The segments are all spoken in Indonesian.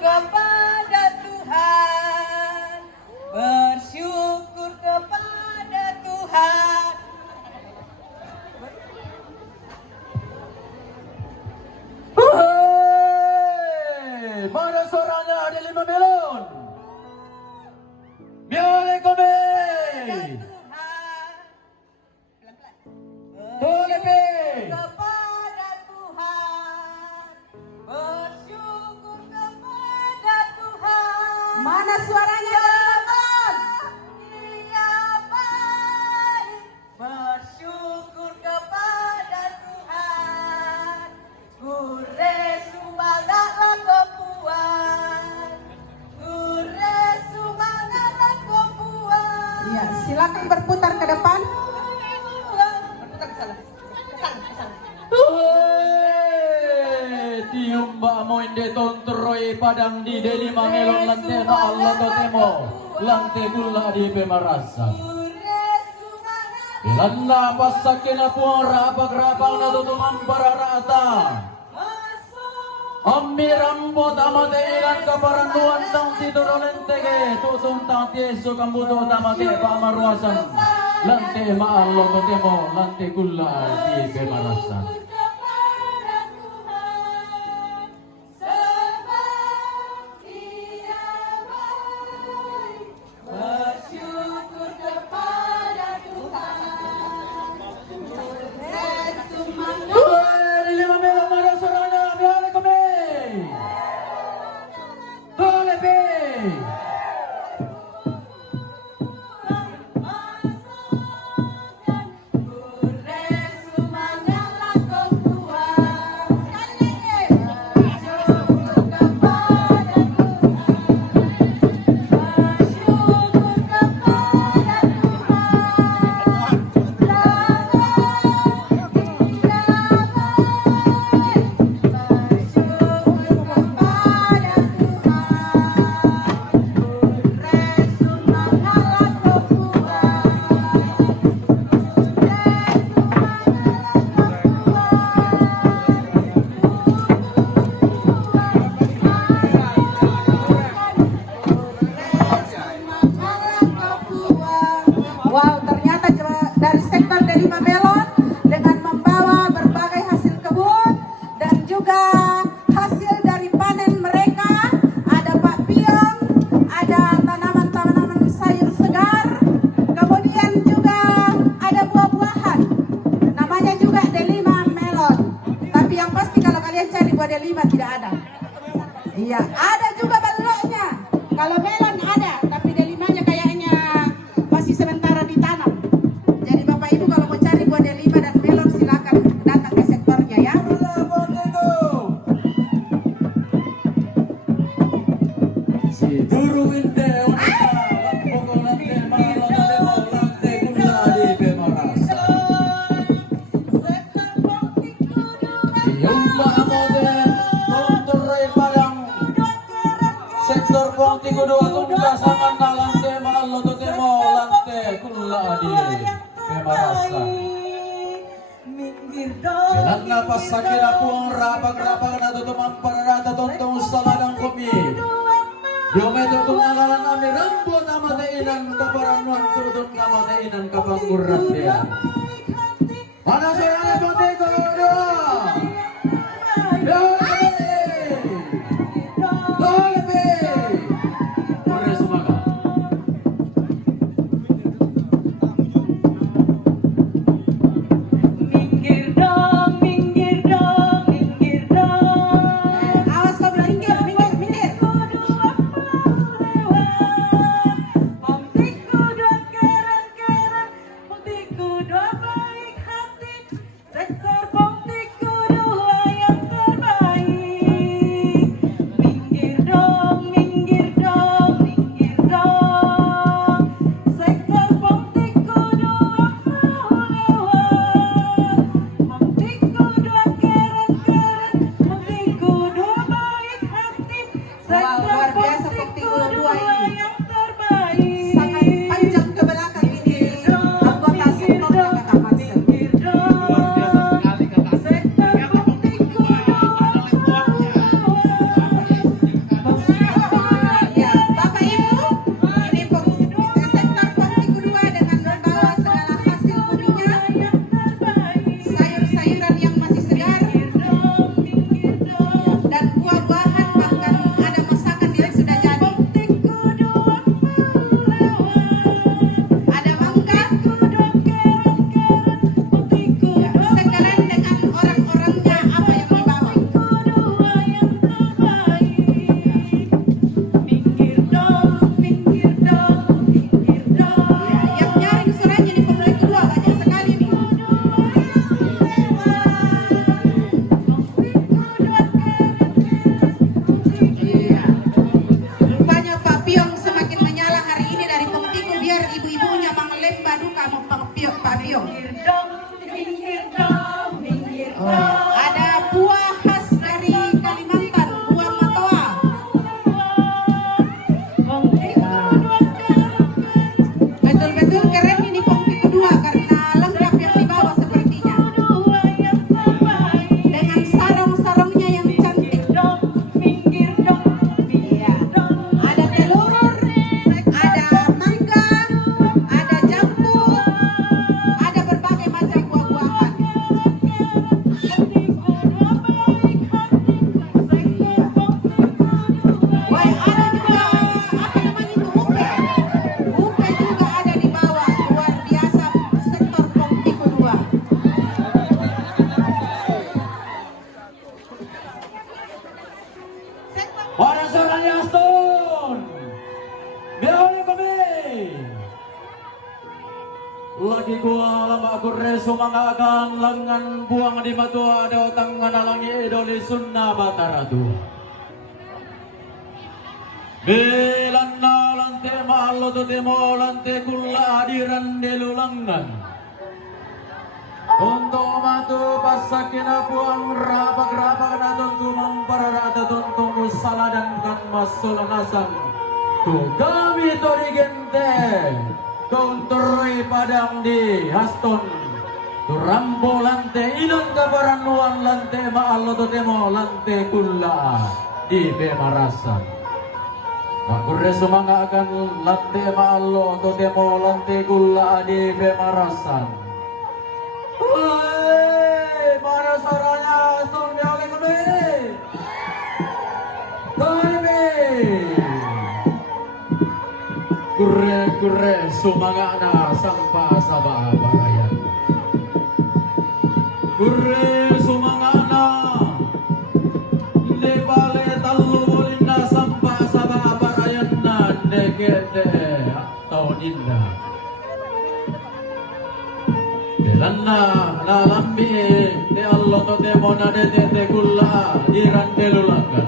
kepada Tuhan, bersyukur kepada Tuhan. Hei, mana suaranya ada 5 melon? Miale kome. Tolepe. Kepada Tuhan, bersyukur kepada Tuhan. Mana suaranya teman-teman? Dia baik, bersyukur kepada Tuhan. Gure semangatlah kepuan, gure semangatlah kepuan. Iya, silakan berputar ke depan. Berputar ke sana. Hei, tium ba mo inde tontroi padang di delima melon lante ma Allah totemo lante gula di pemarasa. Landa pasakina puara pagrapang na tutuman para rata. Ammi rambut amate ilan kaparanduan tang tidorolentege tutun tang tieso kambuto tamate pamaruasan lante ma Allah totemo lante gula di pemarasa. Bersyukur kepada Tuhan. Hei, lima melon mana suaranya? Miale kome. Tolepe. Wow, ternyata dari sektor Delima Melon dengan membawa berbagai hasil kebun dan juga hasil dari panen mereka. Ada bakpia, ada tanaman-tanaman sayur segar, kemudian juga ada buah-buahan. Namanya juga Delima Melon. Tapi yang pasti kalau kalian cari buah Delima tidak ada. Iya, ada juga baloknya. Kalau melon ada, tapi Delimanya kayaknya masih sementara ditanam. Jadi Bapak Ibu kalau mau cari buah Delima dan melon silakan datang ke sektornya ya. Si duru winte unita lampoko lante ma Allah totemo lante gula di pemarasa. Yumba amode tontorai padang sektor Pongti kudu tunggasangan na lante ma Allah totemo lante gula di pemarasa. Minggir dong. Bilang napas sakit puang rapag-rapag na tutumang pararata tontong saladang kopi. Yome tutong nagalan kami rambut na matainan kaparanuan tutong na matainan kapanggurat dia. Ano siya na pati ko doa? Tolepe! Pure sumaga. Minggir dong, minggir dong, minggir dong. Awas kau bilang minggir, minggir, minggir. Omtiku dua keren-keren, omtiku dua baik hati. Para suaranya Aston. Biar kami. Lagi gua lama aku resu mangakan lengan buang di matu ada tangan alangi idoli sunna bataratu. Bilanna lante malo to temo lante kulla hadiran delulangan. Untuk matu pasakina buang rapak-rapak na tuntu mampararata tuntu musala dan kan masul nasan. Tu kami to digente. Konturui padang di Haston. Tu rambo lante ilan kabaranuan lante maalo to temo lante kulla di Bemarasan. Aku resu akan lante maalo to temo lante kulla di Bemarasan. Hei, mana suaranya? Sudah oleh kami. Kami. Kure sumangana sampa sabah barayan. Kure sumangana le bale tallu bolinna sampa sabah barayan na negete tahun indah. Delanna na lambi de Allah to de mona de te kulla diran delulakan.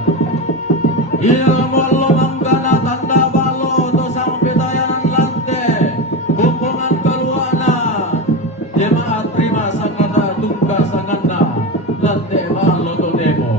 Ilmu Allah mangkana tanda balo to sang pitayanan lante kumpulkan keluarna jemaat prima sangata tungka sangana lante balo to demo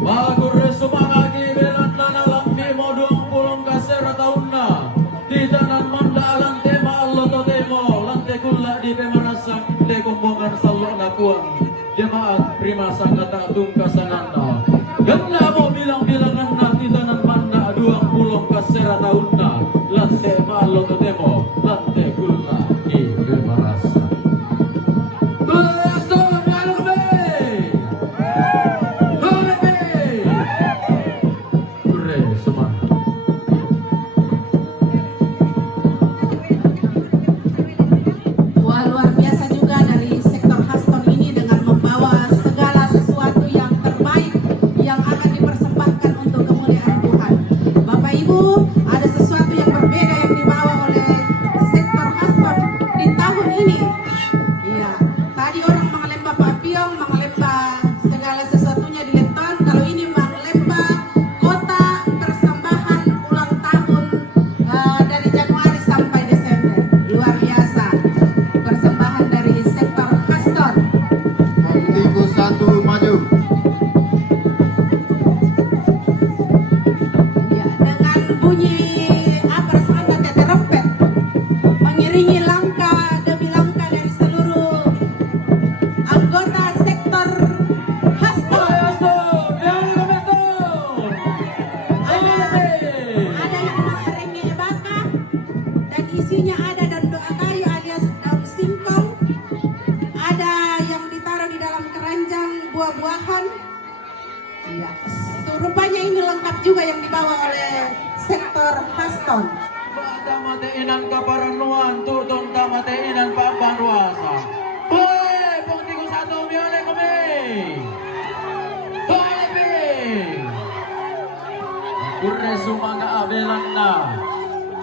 bagur sumangagi belanda na lambi modong pulong kasera taunna di tanan manda lante balo to demo lante kulla di Bemarasan de kumpulkan salona kuang jemaat prima sangata tungka sangana. Ganda mo bilang-bilangan na kita ng mana 20 kasera taon na lante malo to demo lante gula di Bemarasan. Gusto meron kami! Kami! Kure semangat. Wah, luar biasa juga dari sektor Haston ini dengan membawa segala sesuatu yang terbaik yang akan dipersembahkan untuk kemuliaan Tuhan. Bapak Ibu, ada sesuatu yang berbeda yang dibawa oleh sektor Haston di tahun ini. Iya, tadi orang mengelempar papiong, mengelempar segala sesuatunya di Leton. Kalau ini mengelempar kota persembahan ulang tahun dari Januari sampai Desember. Luar biasa. Persembahan dari sektor Haston. Komtiku 1 maju. Ya, dengan bunyi apa rasanya teterompet mengiringi langkah demi langkah dari seluruh anggota sektor Haston. Ada yang mengiringi baka dan isinya ada dan doa kayu alias daun singkong. Ada yang ditaruh di dalam keranjang buah-buahan. Iya, rupanya ini lengkap juga yang dibawa oleh sektor Haston. Bata mateinan kaparanuan tutong tamateinan papanuasa. Hoy, pungtigo satu miole kami. Kami. Kure sumanga abelan na.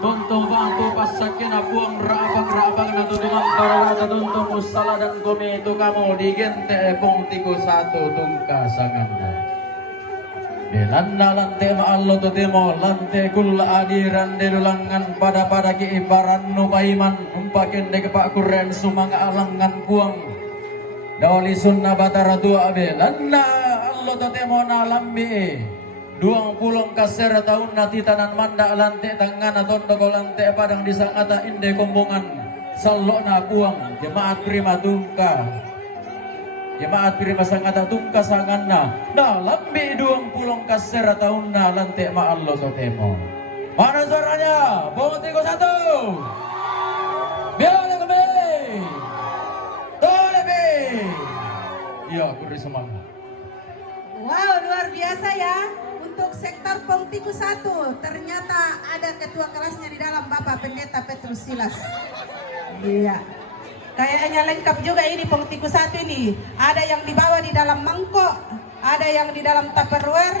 Tontong bangko pasakin buang rabak-rabak na tudungan para tuntong musala dan kami itu kamu digente pungtigo satu tungka sanganda. Belanda lante maallo to demo lante kulla adiran delulangan pada ki ibaran nupaiman umpakin de kepak kuren sumanga alangan buang dawali sunna batara dua belanda allo to demo na lambi 20 kasera tahun nati tanan manda lante tangan tondo ko lante padang disangata inde kombongan sallo na buang jemaat prima tungka jemaat prima sangata tungka sanganna dalam bi 20 kasera tahun na lante maallo to temo. Mana suaranya? Pungtigo 1. Biar kami. Tolebe. Iya, kuri semangat. Wow, luar biasa ya. Untuk sektor Pongtiku 1, ternyata ada ketua kelasnya di dalam Bapak Pendeta Petrus Silas. Iya. Kayaknya lengkap juga ini Pongtiku 1 ini. Ada yang dibawa di dalam mangkok, ada yang di dalam tupperware,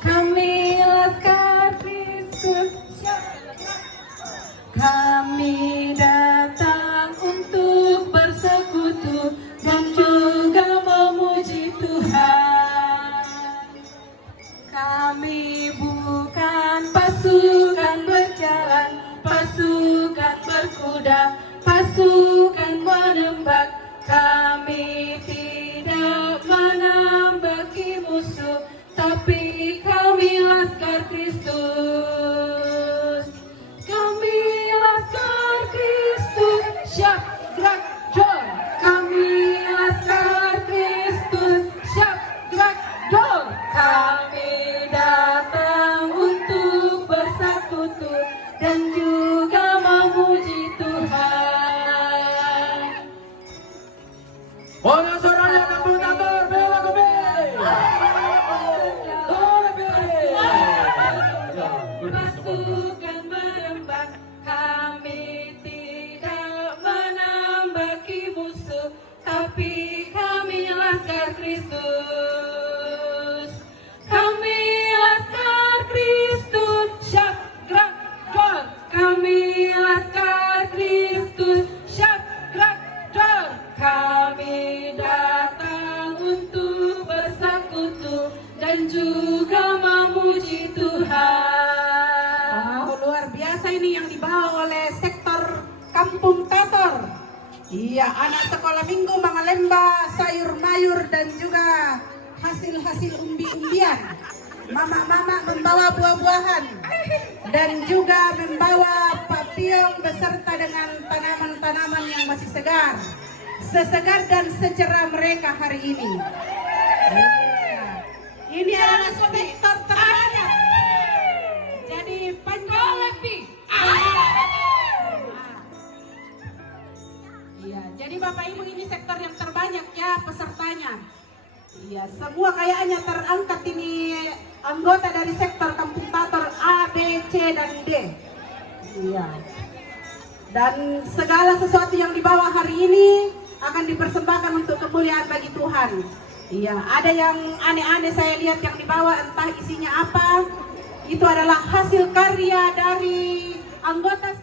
Kami Laskar Kristus, kami datang untuk bersekutu dan juga memuji Tuhan. Kami bukan pasukan berjalan, pasukan berkuda, pasukan menembak. Kami tidak menambaki musuh, tapi kami Laskar Kristus. Kami Laskar Kristus, Syadrak Jol. Kami Laskar Kristus, Syadrak Jol. Kami datang untuk bersekutu dan juga memuji Tuhan. Mana suaranya komputator, bela kami. Pasukan berembak, kami tidak menambaki musuh, tapi kami Laskar Kristus. Kami Laskar Kristus, Syadrak Jol. Kami Laskar Kristus, Syadrak Jol. Kami datang untuk bersekutu dan juga memuji Tuhan. Oh, luar biasa ini yang dibawa oleh sektor Kampung Tator. Iya, anak sekolah minggu Mangalemba, sayur mayur dan juga hasil-hasil umbi-umbian. Mama-mama membawa buah-buahan dan juga membawa papiong beserta dengan tanaman-tanaman yang masih segar. Sesegar dan secerah mereka hari ini. Ini adalah sektor terbanyak. Jadi panjang lebih. Iya, jadi Bapak Ibu ini sektor yang terbanyak ya pesertanya. Iya, semua kayaknya terangkat ini anggota dari sektor Kampung Tator A, B, C, dan D. Iya. Dan segala sesuatu yang dibawa hari ini akan dipersembahkan untuk kemuliaan bagi Tuhan. Iya, ada yang aneh-aneh saya lihat yang dibawa, entah isinya apa. Itu adalah hasil karya dari anggota